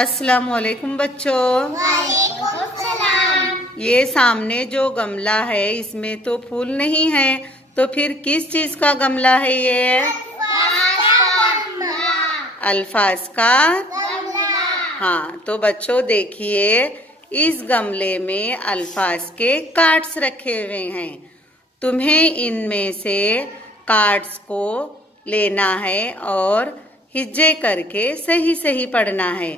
अस्सलामुअलैकुम बच्चों। वालेकुम। ये सामने जो गमला है इसमें तो फूल नहीं है, तो फिर किस चीज का गमला है ये? अल्फाज का गमला। हाँ, तो बच्चों देखिए, इस गमले में अल्फाज के कार्ड्स रखे हुए हैं। तुम्हें इनमें से कार्ड्स को लेना है और हिज्जे करके सही सही पढ़ना है।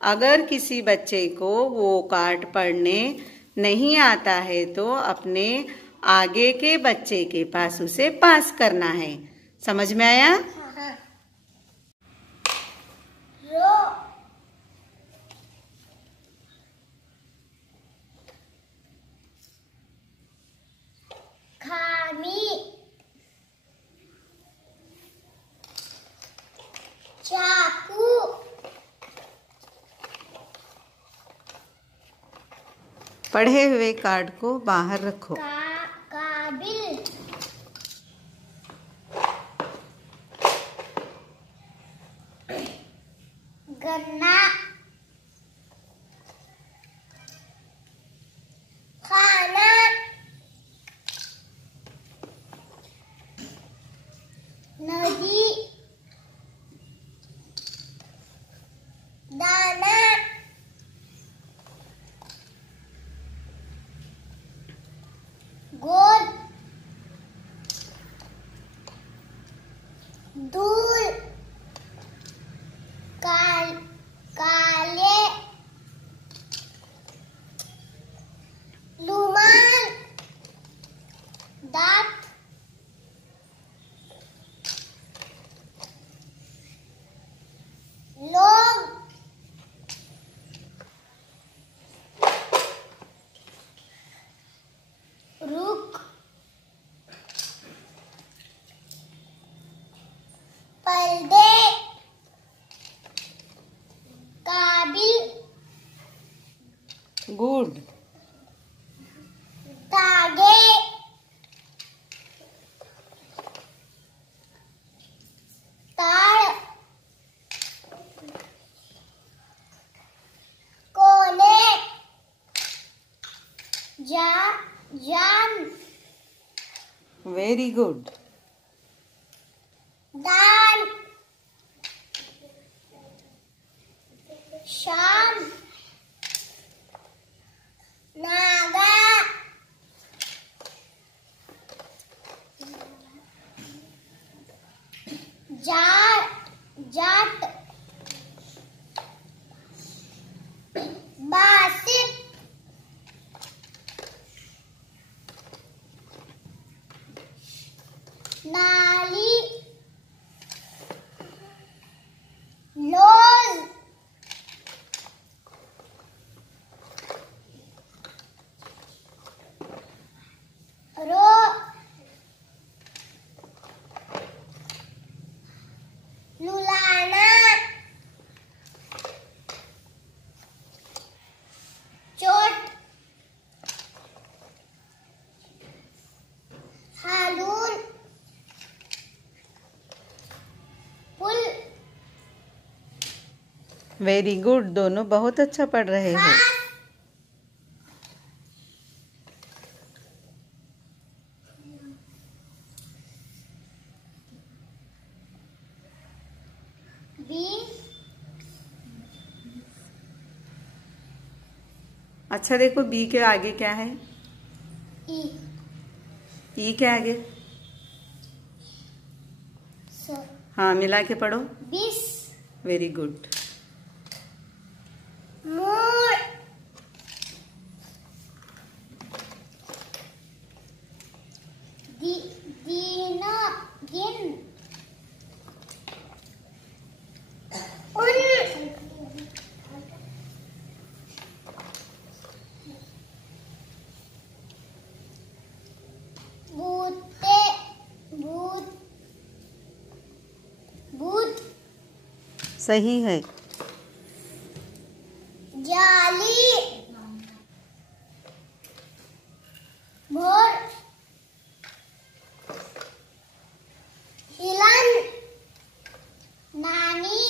अगर किसी बच्चे को वो कार्ड पढ़ने नहीं आता है तो अपने आगे के बच्चे के पास उसे पास करना है। समझ में आया? रो, खामी, चाकू, पढ़े हुए कार्ड को बाहर रखो। काबिल, गन्ना, खाना, नदी, दाना, गोद, दूर, काले, रुमाल, दांत, लोग, रुक, पर्दे, काबिल, गुड। तागे, ताड़, कोने, जान, वेरी गुड। दान, शाम, नागा, जाट, बासित, नाली, लोज, रो, लुलाना, चोट, हालून, पुल। वेरी गुड, दोनों बहुत अच्छा पढ़ रहे हो। बी, अच्छा देखो, बी के आगे क्या है? ई, ई के आगे? हाँ, मिला के पढ़ो। 20, वेरी गुड। मोर, दिन, बूते, भूत, सही है। जाली, भोर, हिलन, नानी,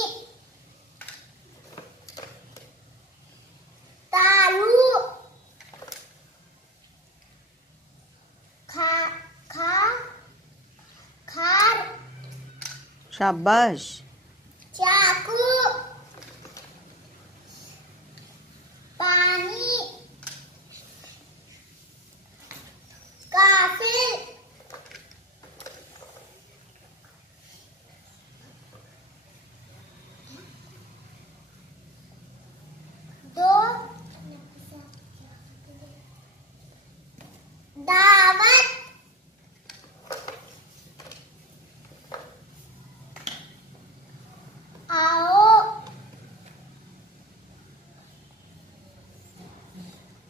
शाबाश। चाकू, पानी, काफिल, दो, दावत, आओ,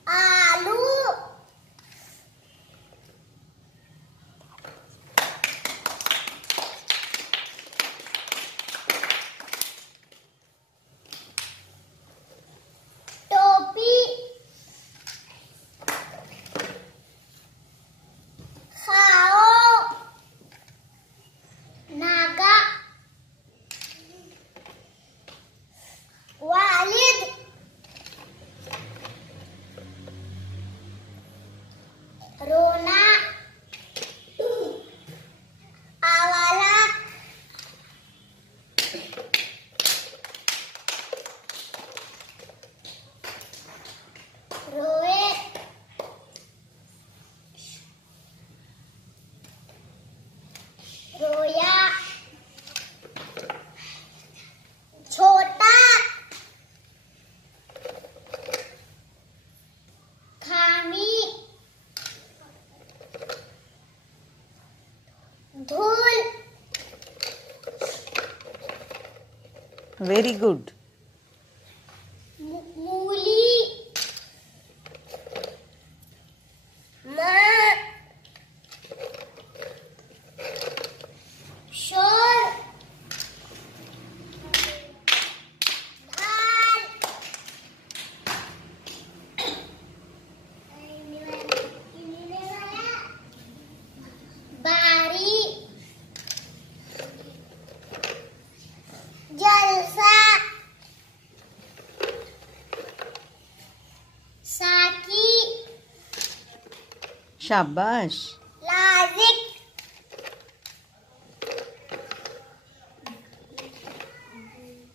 आलू, टोपी, खाओ, नागा, वालिद, रोना, आवारा, रोए, रोया, छोटा, खामी, धूल, वेरी गुड। मूली, माँ, शोर, धार, बारी, जलसा, साकी, शाबाश। लाजिक,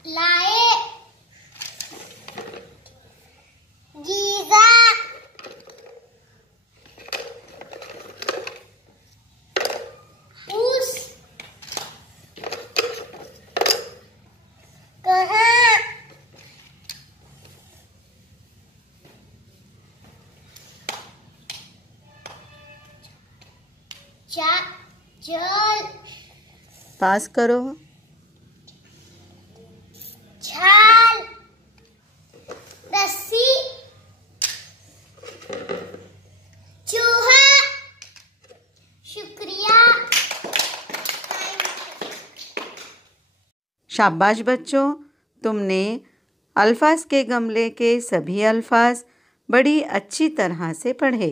लाए, गीजा, उस, कहाँ, चल, पास करो। छाल, रस्सी, चूहा, शुक्रिया। शाबाश बच्चों, तुमने अल्फाज के गमले के सभी अल्फाज बड़ी अच्छी तरह से पढ़े।